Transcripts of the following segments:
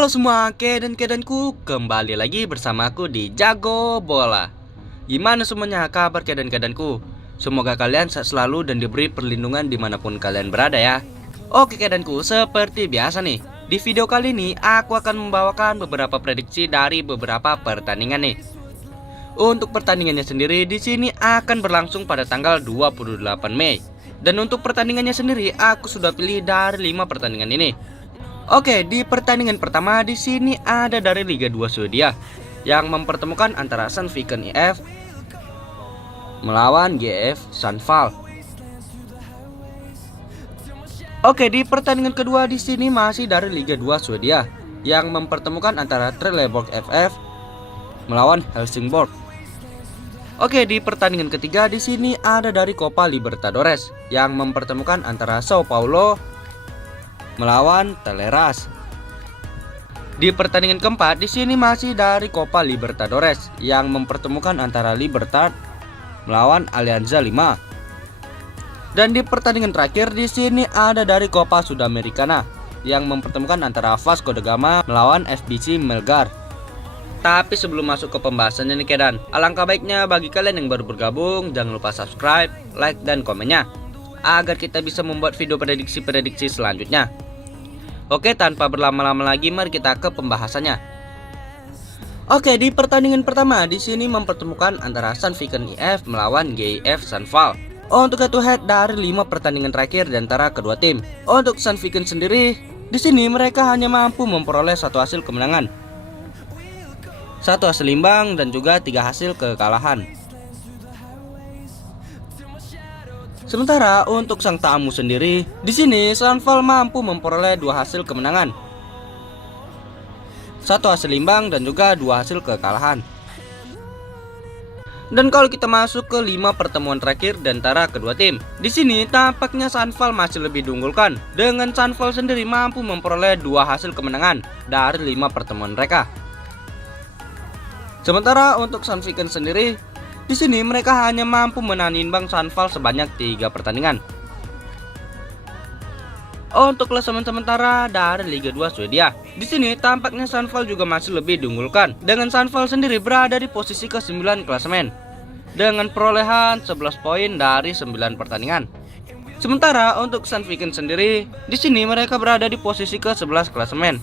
Halo semua, kedanku, kembali lagi bersama aku di Jago Bola. Gimana semuanya kabar kedanku? Semoga kalian sehat selalu dan diberi perlindungan dimanapun kalian berada ya. Oke kedanku, seperti biasa nih, di video kali ini aku akan membawakan beberapa prediksi dari beberapa pertandingan nih. Untuk pertandingannya sendiri di sini akan berlangsung pada tanggal 28 Mei. Dan untuk pertandingannya sendiri aku sudah pilih dari 5 pertandingan ini. Oke, di pertandingan pertama di sini ada dari Liga 2 Swedia yang mempertemukan antara Sandviken IF melawan GF Sundsvall. Oke, di pertandingan kedua di sini masih dari Liga 2 Swedia yang mempertemukan antara Trelleborg FF melawan Helsingborg. Oke, di pertandingan ketiga di sini ada dari Copa Libertadores yang mempertemukan antara Sao Paulo melawan Teleras. Di pertandingan keempat di sini masih dari Copa Libertadores yang mempertemukan antara Libertad melawan Alianza Lima. Dan di pertandingan terakhir di sini ada dari Copa Sudamericana yang mempertemukan antara Vasco da Gama melawan FBC Melgar. Tapi sebelum masuk ke pembahasannya nih Kedan, alangkah baiknya bagi kalian yang baru bergabung jangan lupa subscribe, like dan komennya agar kita bisa membuat video prediksi-prediksi selanjutnya. Oke, tanpa berlama-lama lagi mari kita ke pembahasannya. Oke, di pertandingan pertama di sini mempertemukan antara Sandviken IF melawan GIF Sundsvall. Untuk head to head dari 5 pertandingan terakhir di antara kedua tim. Untuk Sandviken sendiri, di sini mereka hanya mampu memperoleh satu hasil kemenangan, satu hasil imbang dan juga 3 hasil kekalahan. Sementara untuk sang tamu sendiri, di sini Sundsvall mampu memperoleh 2 hasil kemenangan, 1 hasil imbang dan juga 2 hasil kekalahan. Dan kalau kita masuk ke 5 pertemuan terakhir di antara kedua tim, di sini tampaknya Sundsvall masih lebih diunggulkan dengan Sundsvall sendiri mampu memperoleh 2 hasil kemenangan dari 5 pertemuan mereka. Sementara untuk Sandviken sendiri, di sini mereka hanya mampu menahan imbang Sundsvall sebanyak 3 pertandingan. Untuk klasemen sementara dari Liga 2 Swedia, di sini tampaknya Sundsvall juga masih lebih diunggulkan dengan Sundsvall sendiri berada di posisi ke-9 klasemen dengan perolehan 11 poin dari 9 pertandingan. Sementara untuk Sandviken sendiri, di sini mereka berada di posisi ke-11 klasemen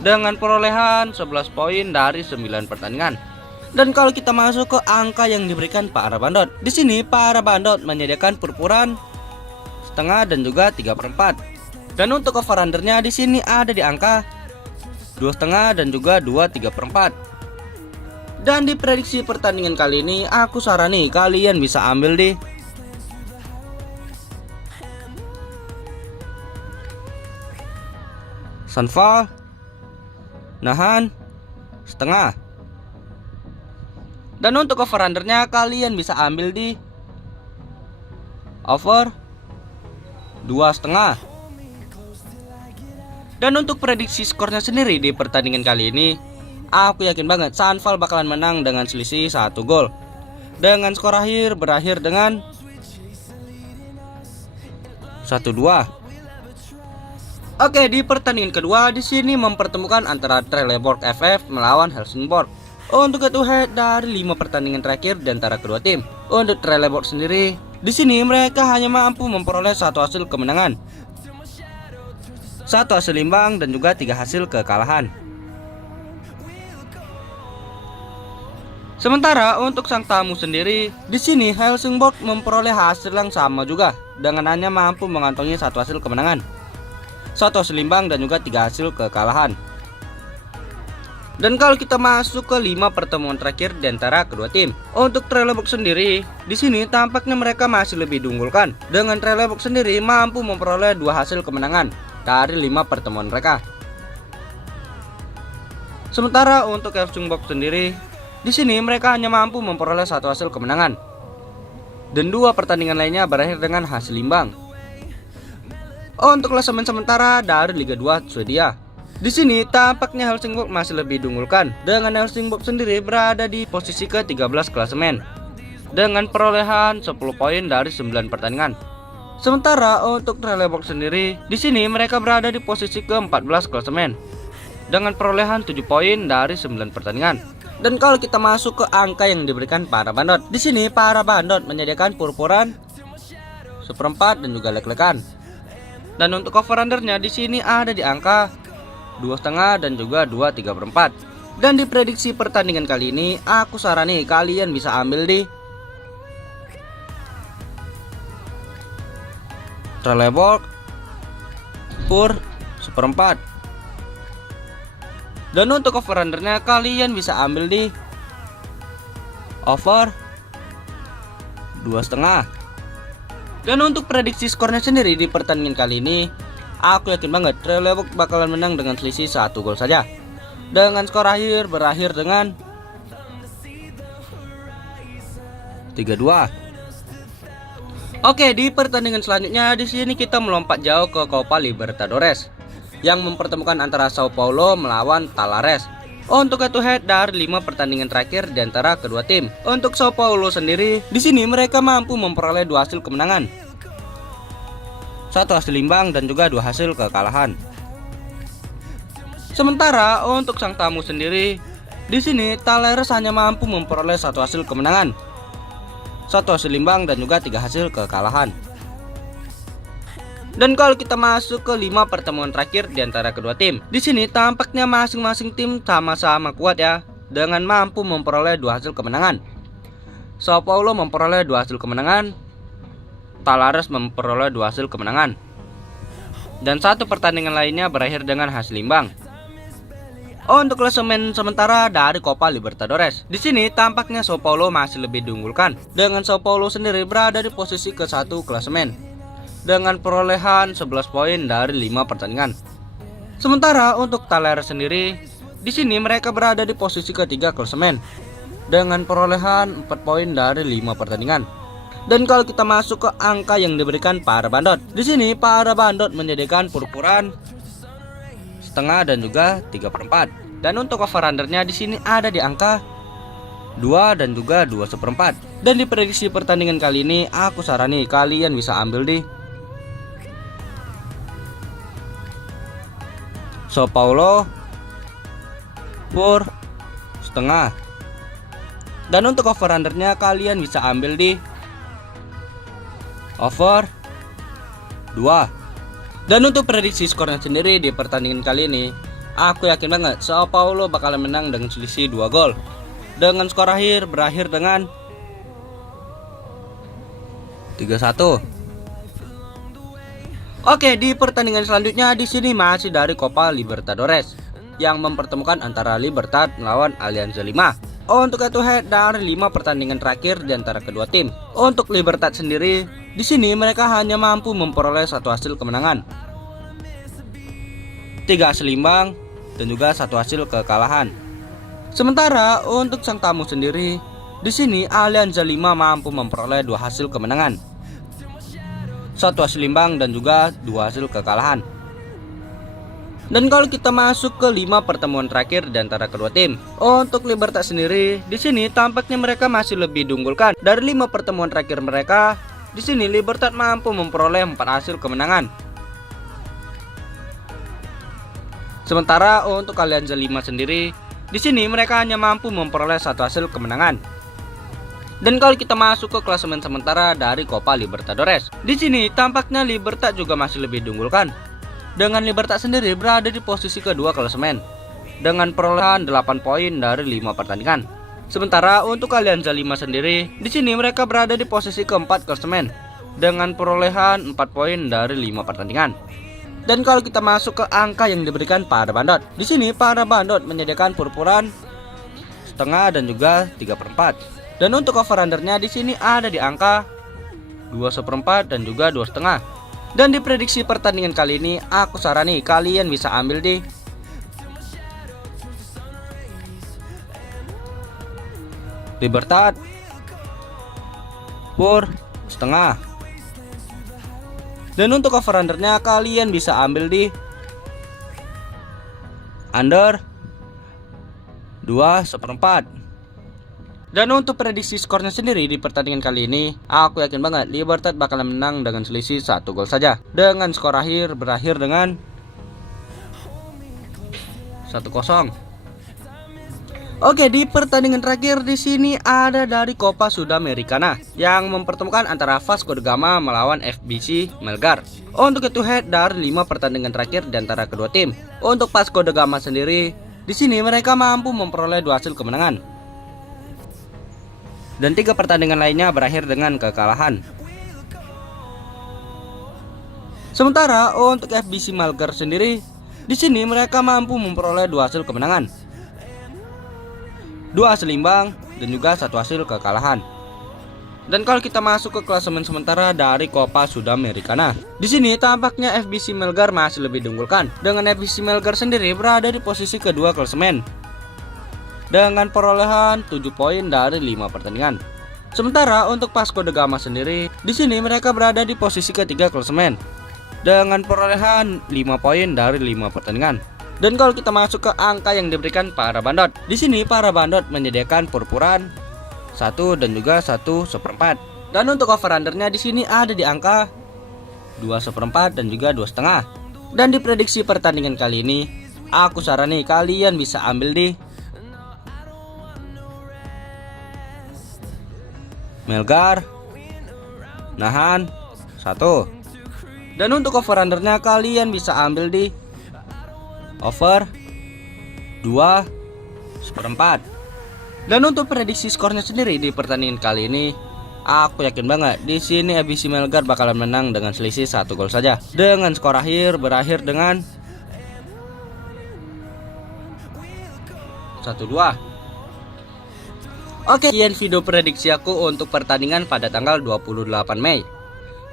dengan perolehan 11 poin dari 9 pertandingan. Dan kalau kita masuk ke angka yang diberikan Pak Arabandot, di sini Pak Arabandot menyediakan perpuluhan setengah dan juga 3/4. Dan untuk over-undernya di sini ada di angka 2,5 dan juga 2,3/4. Dan di prediksi pertandingan kali ini aku sarani kalian bisa ambil di Sundsvall nahan setengah. Dan untuk over-undernya kalian bisa ambil di over 2,5. Dan untuk prediksi skornya sendiri di pertandingan kali ini, aku yakin banget Sundsvall bakalan menang dengan selisih 1 gol. Dengan skor akhir berakhir dengan 1-2. Oke, di pertandingan kedua di sini mempertemukan antara Trelleborg FF melawan Helsingborg. Untuk head to head dari 5 pertandingan terakhir di antara kedua tim, untuk Trelleborg sendiri, di sini mereka hanya mampu memperoleh 1 hasil kemenangan, 1 hasil imbang dan juga 3 hasil kekalahan. Sementara untuk sang tamu sendiri, di sini Helsingborg memperoleh hasil yang sama juga dengan hanya mampu mengantongi 1 hasil kemenangan, 1 hasil imbang dan juga 3 hasil kekalahan. Dan kalau kita masuk ke 5 pertemuan terakhir di antara kedua tim, untuk Trelleborg sendiri, di sini tampaknya mereka masih lebih diunggulkan dengan Trelleborg sendiri mampu memperoleh 2 hasil kemenangan dari 5 pertemuan mereka. Sementara untuk Helsingborg sendiri, di sini mereka hanya mampu memperoleh 1 hasil kemenangan dan 2 pertandingan lainnya berakhir dengan hasil imbang. Untuk klasemen sementara dari Liga 2 Swedia, di sini tampaknya Helsingborg masih lebih diunggulkan dengan Helsingborg sendiri berada di posisi ke-13 klasemen dengan perolehan 10 poin dari 9 pertandingan. Sementara untuk Trelleborg sendiri, di sini mereka berada di posisi ke-14 klasemen dengan perolehan 7 poin dari 9 pertandingan. Dan kalau kita masuk ke angka yang diberikan para bandot, di sini para bandot menyediakan purpuran, seperempat dan juga lek-lekan. Dan untuk over undernya di sini ada di angka 2,5 dan juga 2,3/4. Dan di prediksi pertandingan kali ini aku sarani kalian bisa ambil di Trelleborg Pur seperempat. Dan untuk over undernya kalian bisa ambil di over 2,5. Dan untuk prediksi skornya sendiri di pertandingan kali ini, aku yakin banget Trelleborg bakalan menang dengan selisih 1 gol saja. Dengan skor akhir berakhir dengan 3-2. Oke, di pertandingan selanjutnya di sini kita melompat jauh ke Copa Libertadores yang mempertemukan antara Sao Paulo melawan Talares. Untuk head to head dari 5 pertandingan terakhir di antara kedua tim. Untuk Sao Paulo sendiri, di sini mereka mampu memperoleh 2 hasil kemenangan, 1 hasil imbang dan juga 2 hasil kekalahan. Sementara untuk sang tamu sendiri, di sini Talares hanya mampu memperoleh 1 hasil kemenangan, 1 hasil imbang dan juga 3 hasil kekalahan. Dan kalau kita masuk ke 5 pertemuan terakhir di antara kedua tim, di sini tampaknya masing-masing tim sama-sama kuat ya, dengan mampu memperoleh 2 hasil kemenangan. Sao Paulo memperoleh 2 hasil kemenangan, Talares memperoleh 2 hasil kemenangan, dan 1 pertandingan lainnya berakhir dengan hasil imbang. Untuk klasemen sementara dari Copa Libertadores, di sini tampaknya Sao Paulo masih lebih diunggulkan, dengan Sao Paulo sendiri berada di posisi ke-1 klasemen dengan perolehan 11 poin dari 5 pertandingan. Sementara untuk Talares sendiri, di sini mereka berada di posisi ke-3 klasemen dengan perolehan 4 poin dari 5 pertandingan. Dan kalau kita masuk ke angka yang diberikan para bandot, di sini para bandot menyediakan purpuran, setengah dan juga 3/4. Dan untuk over undernya di sini ada di angka 2 dan juga 2/4. Dan di prediksi pertandingan kali ini aku sarani kalian bisa ambil di Sao Paulo Pur setengah. Dan untuk over undernya kalian bisa ambil di over 2. Dan untuk prediksi skornya sendiri di pertandingan kali ini, aku yakin banget Sao Paulo bakalan menang dengan selisih 2 gol. Dengan skor akhir berakhir dengan 3-1. Oke, di pertandingan selanjutnya di sini masih dari Copa Libertadores yang mempertemukan antara Libertad melawan Alianza Lima. Untuk head to head dari 5 pertandingan terakhir di antara kedua tim. Untuk Libertad sendiri, di sini mereka hanya mampu memperoleh 1 hasil kemenangan, 3 hasil imbang dan juga 1 hasil kekalahan. Sementara untuk sang tamu sendiri, di sini Alianza Lima mampu memperoleh 2 hasil kemenangan, 1 hasil imbang dan juga 2 hasil kekalahan. Dan kalau kita masuk ke 5 pertemuan terakhir di antara kedua tim, untuk Libertad sendiri, di sini tampaknya mereka masih lebih diunggulkan. Dari 5 pertemuan terakhir mereka, di sini Libertad mampu memperoleh 4 hasil kemenangan. Sementara untuk Alianza Lima sendiri, di sini mereka hanya mampu memperoleh 1 hasil kemenangan. Dan kalau kita masuk ke klasemen sementara dari Copa Libertadores, di sini tampaknya Libertad juga masih lebih diunggulkan. Dengan Libertad sendiri berada di posisi kedua klasemen dengan perolehan 8 poin dari 5 pertandingan. Sementara untuk Alianza Lima sendiri, di sini mereka berada di posisi keempat klasemen dengan perolehan 4 poin dari 5 pertandingan. Dan kalau kita masuk ke angka yang diberikan para bandot, di sini para bandot menyediakan purpuran, setengah dan juga 3/4. Dan untuk over undernya di sini ada di angka 2/4 dan juga 2,5. Dan di prediksi pertandingan kali ini aku sarani kalian bisa ambil di Libertad Pur setengah. Dan untuk over undernya kalian bisa ambil di under 2/4. Dan untuk prediksi skornya sendiri di pertandingan kali ini, aku yakin banget Libertad bakalan menang dengan selisih 1 gol saja. Dengan skor akhir berakhir dengan 1-0. Oke, di pertandingan terakhir di sini ada dari Copa Sudamericana yang mempertemukan antara Vasco da Gama melawan FBC Melgar. Untuk head to head dari 5 pertandingan terakhir di antara kedua tim. Untuk Vasco da Gama sendiri, di sini mereka mampu memperoleh 2 hasil kemenangan. Dan 3 pertandingan lainnya berakhir dengan kekalahan. Sementara untuk FBC Melgar sendiri, di sini mereka mampu memperoleh 2 hasil kemenangan, 2 hasil imbang, dan juga 1 hasil kekalahan. Dan kalau kita masuk ke klasemen sementara dari Copa Sudamericana, di sini tampaknya FBC Melgar masih lebih diunggulkan, dengan FBC Melgar sendiri berada di posisi kedua klasemen dengan perolehan 7 poin dari 5 pertandingan. Sementara untuk Vasco da Gama sendiri, di sini mereka berada di posisi ketiga klasemen dengan perolehan 5 poin dari 5 pertandingan. Dan kalau kita masuk ke angka yang diberikan para bandot, di sini para bandot menyediakan purpuran 1 dan juga 1/4. Dan untuk over undernya di sini ada di angka 2/4 dan juga 2,5. Dan di prediksi pertandingan kali ini, aku sarani kalian bisa ambil di Melgar nahan 1. Dan untuk over undernya kalian bisa ambil di over 2/4. Dan untuk prediksi skornya sendiri di pertandingan kali ini, aku yakin banget di sini FBC Melgar bakalan menang dengan selisih 1 gol saja. Dengan skor akhir berakhir dengan 1-2. Oke, sekian video prediksi aku untuk pertandingan pada tanggal 28 Mei.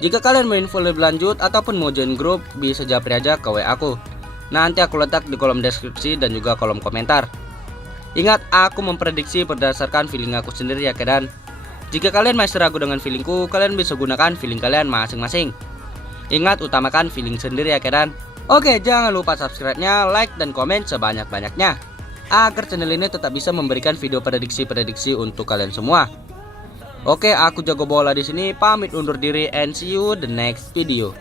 Jika kalian mau info lebih lanjut ataupun mau join grup, bisa japri aja ke WA aku. Nanti aku letak di kolom deskripsi dan juga kolom komentar. Ingat, aku memprediksi berdasarkan feeling aku sendiri ya dan jika kalian masih ragu dengan feelingku, kalian bisa gunakan feeling kalian masing-masing. Ingat, utamakan feeling sendiri ya dan oke, jangan lupa subscribe-nya, like dan komen sebanyak-banyaknya agar channel ini tetap bisa memberikan video prediksi-prediksi untuk kalian semua. Oke, aku jago bola di sini, pamit undur diri and see you the next video.